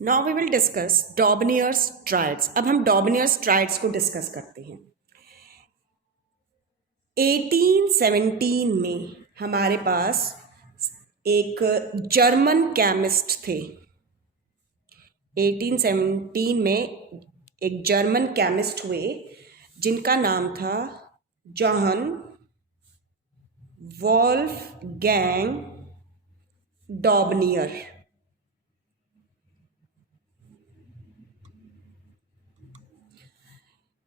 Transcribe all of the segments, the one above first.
Now we will discuss Dobereiner's triads. अब हम डॉबनियर्स triads को डिस्कस करते हैं। 1817 में हमारे पास एक जर्मन केमिस्ट थे। 1817 में एक जर्मन केमिस्ट हुए जिनका नाम था जॉहन वॉल्फगैंग डॉबनियर।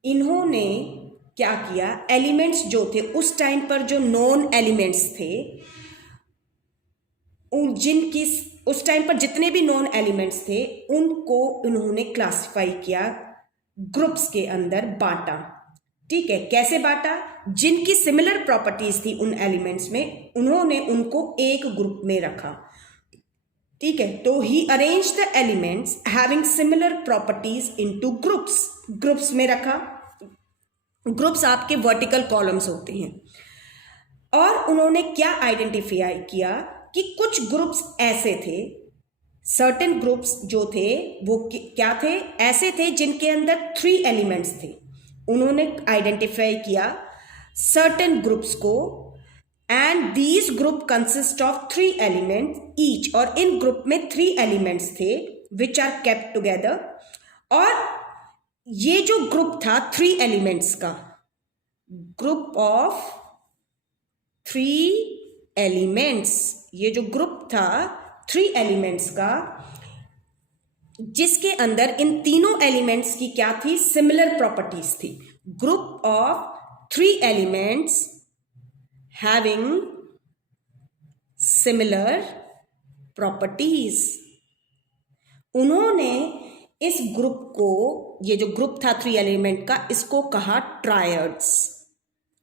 इन्होंने क्या किया, एलिमेंट्स जो थे उस टाइम पर, जो नॉन एलिमेंट्स थे, जिनकी उस टाइम पर जितने भी नॉन एलिमेंट्स थे उनको उन्होंने क्लासिफाई किया, ग्रुप्स के अंदर बांटा। ठीक है, कैसे बांटा? जिनकी सिमिलर प्रॉपर्टीज थी उन एलिमेंट्स में, उन्होंने उनको एक ग्रुप में रखा। ठीक है, तो he arrange the elements having similar properties into groups. Groups में रखा। ग्रुप्स आपके वर्टिकल कॉलम्स होते हैं। और उन्होंने क्या आइडेंटिफाई किया कि कुछ ग्रुप्स ऐसे थे, सर्टेन ग्रुप्स जो थे वो क्या थे, ऐसे थे जिनके अंदर 3 एलिमेंट्स थे। उन्होंने आइडेंटिफाई किया सर्टेन ग्रुप्स को, and these group consist of 3 elements each. और इन ग्रुप में 3 एलिमेंट्स थे विच आर केप्ट टुगेदर। और ये जो ग्रुप था 3 एलिमेंट्स का, ग्रुप ऑफ 3 एलिमेंट्स, ये जो ग्रुप था 3 एलिमेंट्स का, जिसके अंदर इन तीनों एलिमेंट्स की क्या थी, सिमिलर प्रॉपर्टीज थी। Group of 3 elements having similar properties. उन्होंने इस ग्रुप को, ये जो ग्रुप था 3 एलिमेंट का, इसको कहा ट्रायड्स।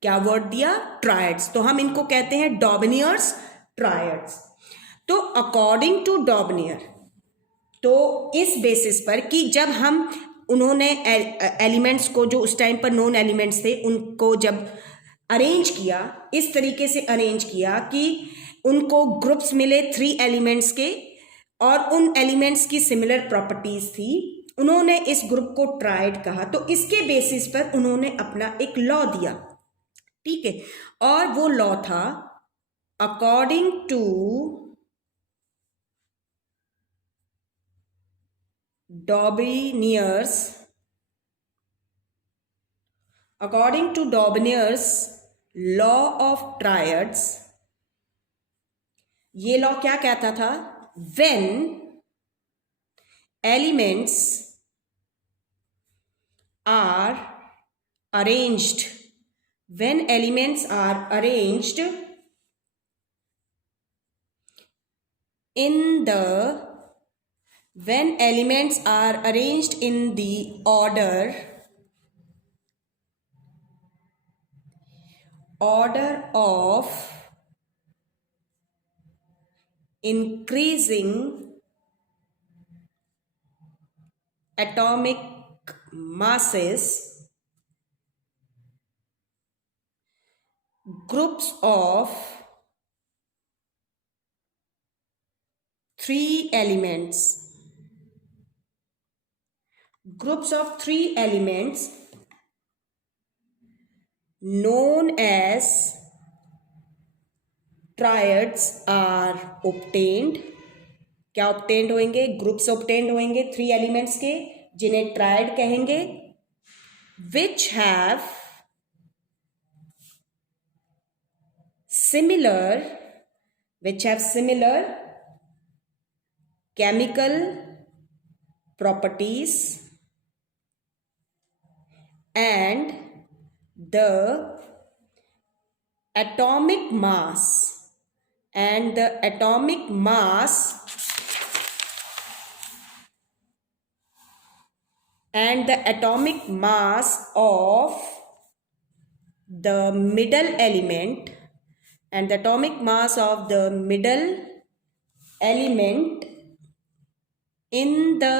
क्या वर्ड दिया? ट्रायड्स। तो हम इनको कहते हैं डॉबनियर्स ट्रायड्स। तो अकॉर्डिंग टू डॉबनियर, तो इस बेसिस पर कि जब हम उन्होंने एलिमेंट्स को, जो उस टाइम पर नॉन एलिमेंट्स थे, उनको जब अरेंज किया, इस तरीके से अरेंज किया कि उनको ग्रुप्स मिले 3 एलिमेंट्स के और उन एलिमेंट्स की सिमिलर प्रॉपर्टीज थी, उन्होंने इस ग्रुप को ट्रायड कहा। तो इसके बेसिस पर उन्होंने अपना एक लॉ दिया। ठीक है, और वो लॉ था according to Dobereiner's, according to Dobereiner's law of triads. ये लॉ क्या कहता था? When elements are arranged, when elements are arranged in the, when elements are arranged in the order of increasing atomic masses, groups of 3 elements, groups of 3 elements known as triads are obtained। क्या obtained होंगे? Groups obtained होंगे 3 elements के, जिन्हें triad कहेंगे, which have similar chemical properties and the atomic mass of the middle element, and the atomic mass of the middle element in the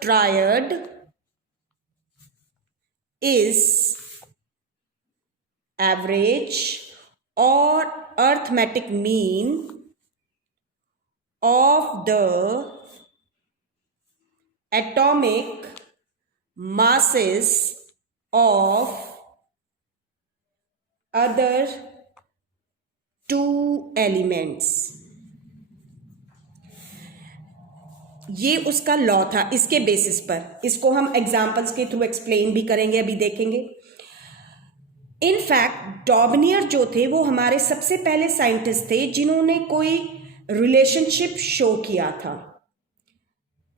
triad is average or arithmetic mean of the atomic masses of other two elements। ये उसका law था। इसके basis पर इसको हम examples के through explain भी करेंगे, अभी देखेंगे। इनफैक्ट डॉबनियर जो थे वो हमारे सबसे पहले साइंटिस्ट थे जिन्होंने कोई रिलेशनशिप शो किया था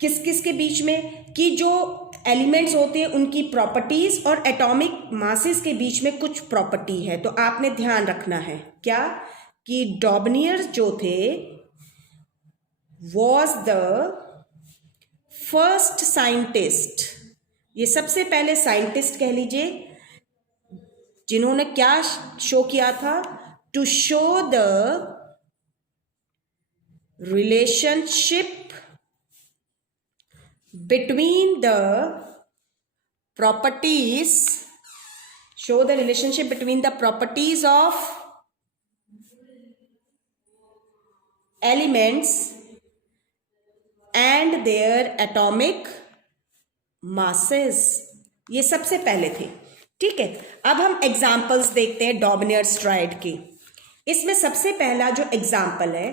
किस किस के बीच में, कि जो एलिमेंट्स होते हैं उनकी प्रॉपर्टीज और एटॉमिक मासेस के बीच में कुछ प्रॉपर्टी है। तो आपने ध्यान रखना है क्या, कि डॉबनियर जो थे वॉज द फर्स्ट साइंटिस्ट, ये सबसे पहले साइंटिस्ट कह लीजिए जिन्होंने क्या शो किया था, to show the relationship between the properties, show the relationship between the properties of elements and their atomic masses। ये सबसे पहले थे। ठीक है, अब हम एग्जाम्पल्स देखते हैं डॉबनियर्स ट्रायड की। इसमें सबसे पहला जो एग्जाम्पल है,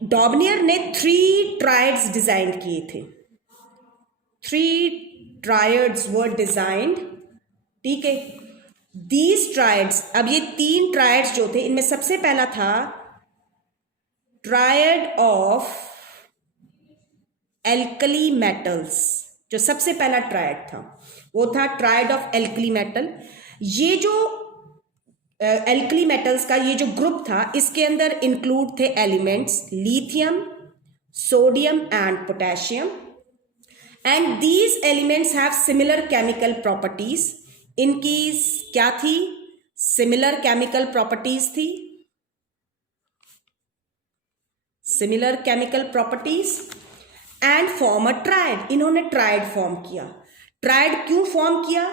डॉबनियर ने 3 ट्रायड्स डिजाइन किए थे। 3 ट्रायड्स वर डिजाइंड। ठीक है, दीज ट्रायड्स, अब ये 3 ट्रायड्स जो थे इनमें सबसे पहला था ट्रायड ऑफ एल्कली मेटल्स। जो सबसे पहला ट्रायड था वो था ट्रायड ऑफ एल्कली मेटल। ये जो एल्कली मेटल्स का ये जो ग्रुप था इसके अंदर include the elements lithium, sodium and potassium, and these elements have similar chemical properties. इनकी क्या थी, सिमिलर केमिकल प्रॉपर्टीज थी, similar chemical properties and form a triad. इन्होंने ट्रायड फॉर्म किया। ट्रायड क्यों फॉर्म किया,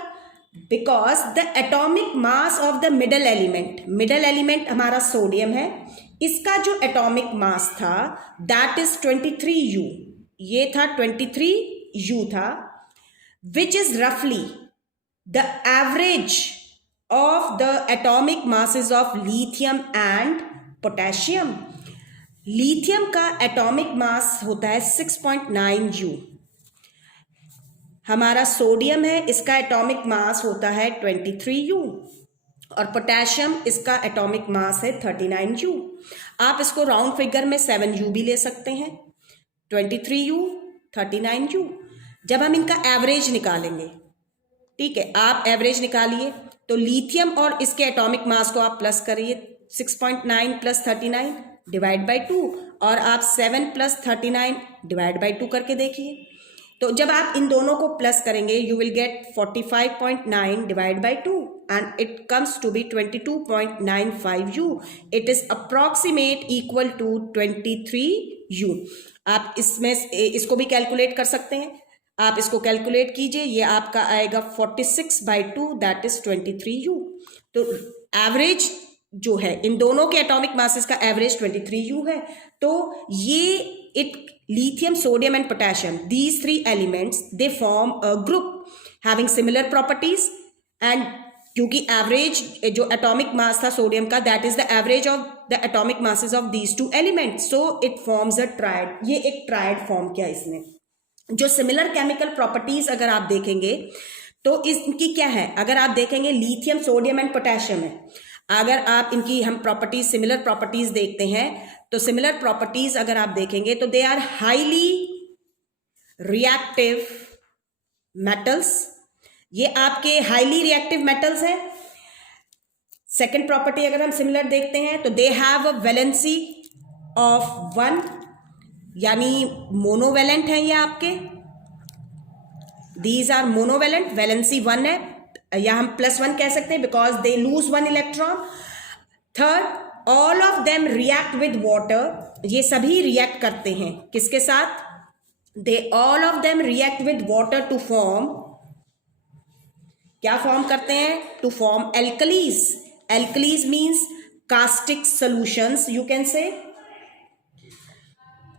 because the atomic mass of the middle element, middle element हमारा sodium है, इसका जो एटॉमिक मास था दैट इज 23U। ये था 23U था, विच इज रफली the average of the atomic masses of lithium and potassium. Lithium का एटॉमिक मास होता है 6.9U। हमारा सोडियम है, इसका एटॉमिक मास होता है 23U, और पोटेशियम इसका एटॉमिक मास है 39U। आप इसको राउंड फिगर में 7U भी ले सकते हैं। 23U 39U। जब हम इनका एवरेज निकालेंगे, ठीक है, आप एवरेज निकालिए तो लिथियम और इसके एटॉमिक मास को आप प्लस करिए, 6.9 + 39 डिवाइड बाई 2, और आप 7 + 39 डिवाइड बाई 2 करके देखिए। तो जब आप इन दोनों को प्लस करेंगे you will get 45.9 divide by 2 and it comes to be 22.95U। It is approximate equal to 23U। आप इसमें इसको भी कैलकुलेट कर सकते हैं। आप इसको कैलकुलेट कीजिए, ये आपका आएगा 46/2 दैट इज 23U। तो एवरेज जो है इन दोनों के एटॉमिक मासेस का एवरेज 23U है। तो ये it lithium, sodium and potassium, these 3 elements they form a group having similar properties, and क्योंकि एवरेज जो एटॉमिक मास था सोडियम का that is the average of the atomic masses of these 2 elements, so it forms a triad. ये एक triad form किया इसने। जो similar chemical properties अगर आप देखेंगे तो इनकी क्या है, अगर आप देखेंगे लिथियम, सोडियम एंड पोटेशियम है, अगर आप इनकी हम प्रॉपर्टीज सिमिलर प्रॉपर्टीज देखते हैं तो सिमिलर प्रॉपर्टीज अगर आप देखेंगे तो they are highly reactive metals. ये आपके हाईली रिएक्टिव मेटल्स हैं। सेकेंड प्रॉपर्टी अगर हम सिमिलर देखते हैं तो they have a valency of 1, यानी मोनोवैलेंट है ये आपके, दीज आर मोनोवैलेंट, वैलेंसी 1 है, या हम +1 कह सकते हैं because they lose 1 electron. Third, all of them react with water. ये सभी रिएक्ट करते हैं किसके साथ, they all of them react with water to form, क्या फॉर्म करते हैं, to form alkalis. Alkalis means caustic solutions you can say.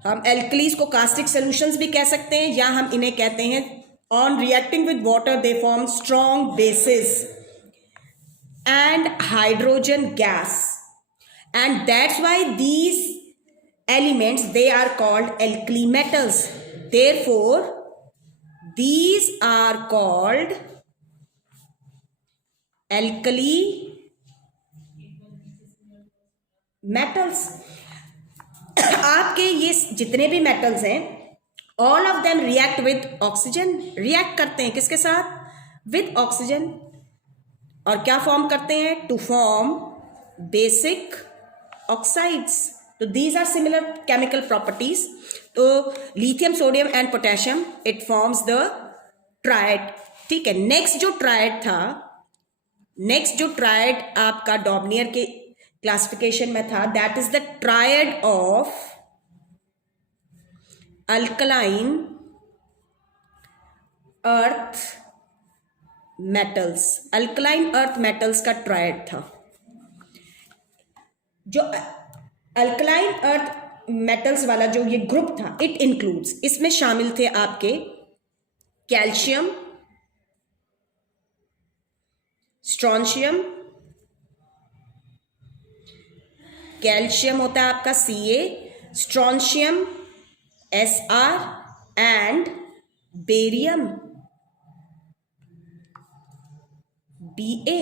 हम एल्कलीज को कास्टिक सॉल्यूशंस भी कह सकते हैं, या हम इन्हें कहते हैं on reacting with water they form strong bases and hydrogen gas, and that's why these elements they are called alkali metals. Therefore these are called alkali metals. आपके ये जितने भी मेटल्स हैं, all of them react with oxygen. React करते हैं किसके साथ? With oxygen. और क्या फॉर्म करते हैं? To form basic oxides. तो these are similar chemical properties. तो lithium, sodium and potassium, it forms the triad. ठीक है. नेक्स्ट जो ट्रायड आपका डॉर्नियर के क्लासिफिकेशन में था, that is the triad of alkaline earth metals. Alkaline earth metals का ट्रायड था. जो अल्कलाइन अर्थ मेटल्स वाला जो ये ग्रुप था, इट इंक्लूड्स, इसमें शामिल थे आपके कैल्शियम, स्ट्रॉन्शियम, कैल्शियम होता है आपका Ca, strontium Sr and barium Ba.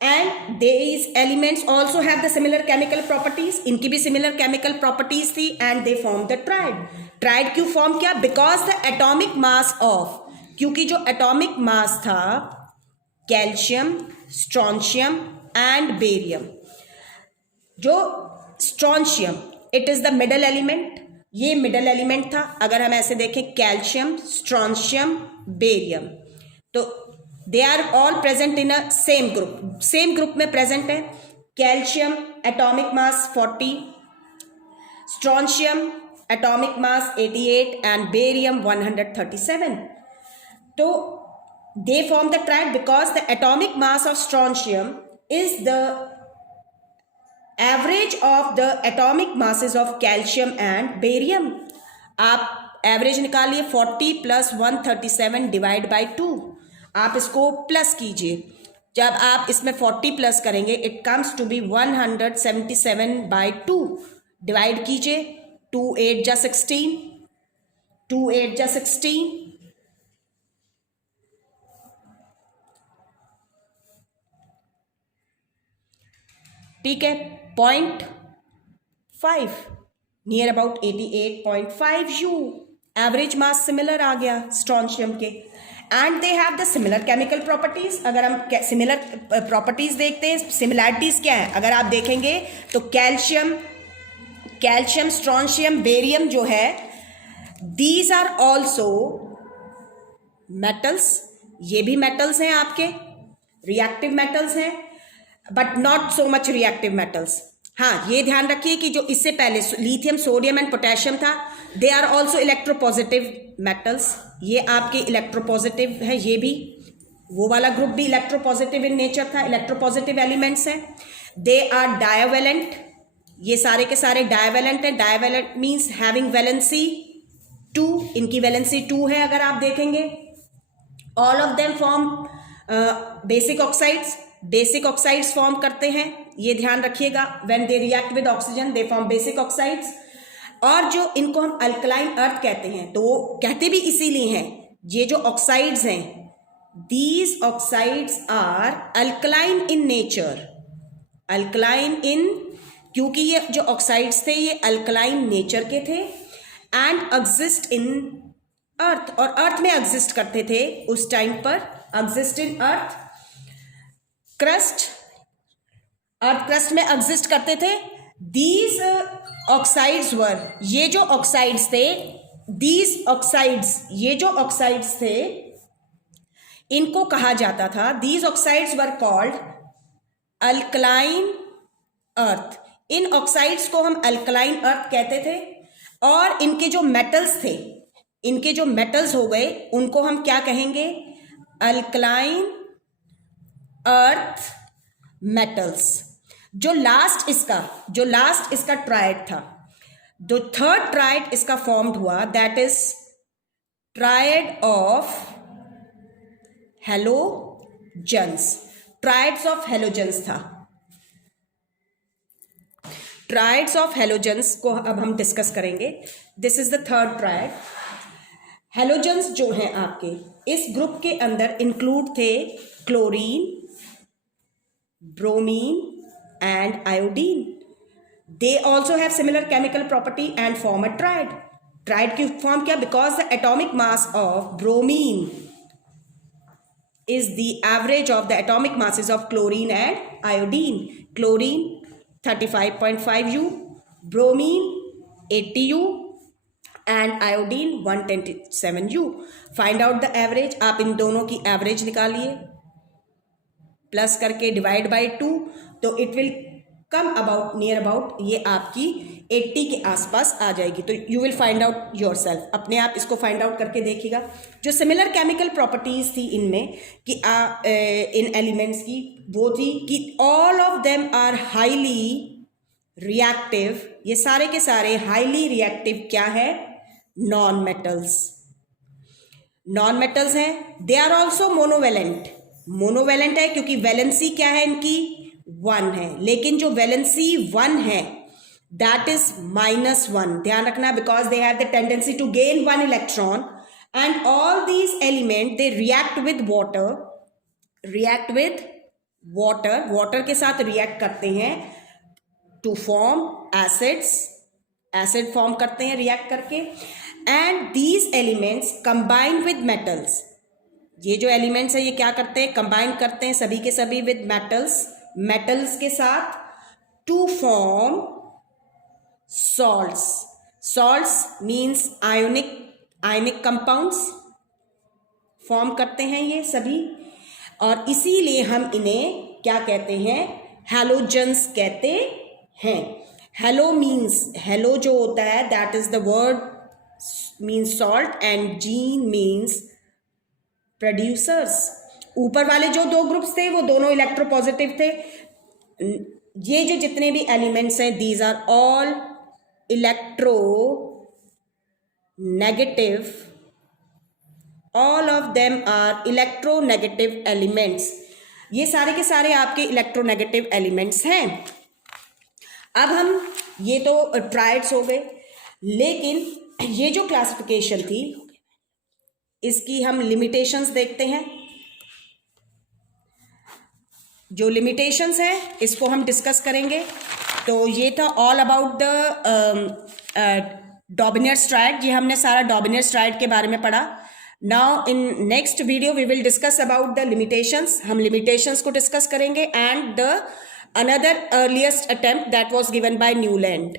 And these elements also have the similar chemical properties. इनकी भी similar chemical properties थी and they form the triad. Triad क्यों form किया? Because the atomic mass of, क्योंकि जो atomic mass था calcium, strontium and barium. जो strontium, it is the middle element. ये मिडल एलिमेंट था. अगर हम ऐसे देखें कैल्शियम, स्ट्रॉन्शियम, बेरियम, तो they are all present in a same group. Same group में प्रेजेंट है. Calcium atomic mass 40, strontium atomic mass 88 and barium 137. तो they form the triad because the atomic mass of strontium is the average of the atomic masses of calcium and barium. आप average निकालिए. 40 plus 137 divide by 2. आप इसको plus कीजिए. जब आप इसमें 40 plus करेंगे, it comes to be 177 by 2. Divide कीजिए. 2 8 जा 16, 2 8 जा 16. ठीक है. 0.5 near about 88.5 U. Average mass similar आ गया स्ट्रॉन्शियम के. And they have the similar chemical properties. अगर हम सिमिलर प्रॉपर्टीज देखते हैं, सिमिलैरिटीज क्या है अगर आप देखेंगे तो कैल्शियम, स्ट्रॉन्शियम, बेरियम जो है, दीज आर ऑल्सो मेटल्स. ये भी मेटल्स हैं आपके, रिएक्टिव मेटल्स हैं, but not so much reactive metals. हाँ, ये ध्यान रखिए कि जो इससे पहले लिथियम, सोडियम एंड पोटेशियम था, they are also electropositive metals. ये आपके इलेक्ट्रोपॉजिटिव है. ये भी, वो वाला ग्रुप भी इलेक्ट्रोपॉजिटिव इन नेचर था. इलेक्ट्रोपॉजिटिव एलिमेंट्स हैं. They are divalent. ये सारे के सारे डायवेलेंट है. Divalent means having valency 2. इनकी वैलेंसी 2 है. अगर आप देखेंगे, all of them form basic oxides. Basic oxides form करते हैं, ये ध्यान रखिएगा. When they react with oxygen they form basic oxides. और जो इनको हम अल्कलाइन अर्थ कहते हैं, तो वो कहते भी इसीलिए हैं, ये जो ऑक्साइड्स हैं, these oxides are alkaline in nature. Alkaline in, क्योंकि ये जो ऑक्साइड्स थे ये अल्कलाइन नेचर के थे. एंड एग्जिस्ट इन अर्थ, और अर्थ में एग्जिस्ट करते थे उस टाइम पर. Exist in earth crust, earth crust में एग्जिस्ट करते थे. दीज ऑक्साइड्स वर, ये जो ऑक्साइड्स थे, दीज ऑक्साइड्स, ये जो ऑक्साइड्स थे, इनको कहा जाता था, these oxides were called alkaline earth. In oxides को हम अल्कलाइन अर्थ कहते थे. और इनके जो मेटल्स थे, इनके जो मेटल्स हो गए, उनको हम क्या कहेंगे? Alkaline earth metals. जो लास्ट इसका ट्रायड था, जो थर्ड ट्राइड इसका फॉर्म्ड हुआ, that is tried of halogens. Triads of halogens था। ट्राइड्स ऑफ हैलोजन्स को अब हम डिस्कस करेंगे। This is the third tried. Halogens जो हैं आपके इस ग्रुप के अंदर इंक्लूड थे chlorine, bromine and iodine. They also have similar chemical property and form a tried. Tried की फॉर्म क्या? Because the atomic mass of bromine is the average of the atomic masses of chlorine and iodine. Chlorine 35.5 U, bromine 80 U and iodine 127 U. Find out the average. आप इन दोनों की average निकालिए, plus करके divide by 2, तो it will come about near about ये आपकी 80 के आसपास आ जाएगी। तो you will find out your self, अपने आप इसको फाइंड आउट करके देखिएगा। जो सिमिलर केमिकल प्रॉपर्टीज थी इनमें कि इन एलिमेंट्स की, वो थी कि all of them are highly reactive. ये सारे के सारे हाईली रिएक्टिव क्या है? Non metals. नॉन मेटल्स हैं। They are also monovalent. Monovalent है क्योंकि वैलेंसी क्या है इनकी? 1 है। लेकिन जो वैलेंसी 1 है दैट इज -1। ध्यान रखना, because they have the tendency to gain 1 electron and all these element they react with water. Water के साथ रिएक्ट करते हैं to form acids. Acid form करते हैं रिएक्ट करके। And these elements combine with metals. ये जो एलिमेंट्स है ये क्या करते हैं? कंबाइन करते हैं सभी के सभी विद मेटल्स के साथ to form salts. Salts means ionic compounds फॉर्म करते हैं ये सभी, और इसीलिए हम इन्हें क्या कहते हैं? हैलोजन्स कहते हैं। हेलो मीन्स, हेलो जो होता है that is the word means salt and gene means producers. ऊपर वाले जो 2 ग्रुप्स थे वो दोनों इलेक्ट्रोपॉजिटिव थे। ये जो जितने भी एलिमेंट्स हैं these are all electronegative. All of them are electronegative elements. ये सारे के सारे आपके इलेक्ट्रोनेगेटिव एलिमेंट्स हैं। अब हम ये तो ट्राइड्स हो गए, लेकिन ये जो क्लासिफिकेशन थी इसकी हम लिमिटेशंस देखते हैं। जो लिमिटेशंस हैं इसको हम डिस्कस करेंगे। तो ये था all about the Dobereiner's triad. ये हमने सारा डॉबिनियर्स ट्राइड के बारे में पढ़ा। Now in next video we will discuss about the limitations. हम लिमिटेशंस को डिस्कस करेंगे and the another earliest attempt that was given by Newland.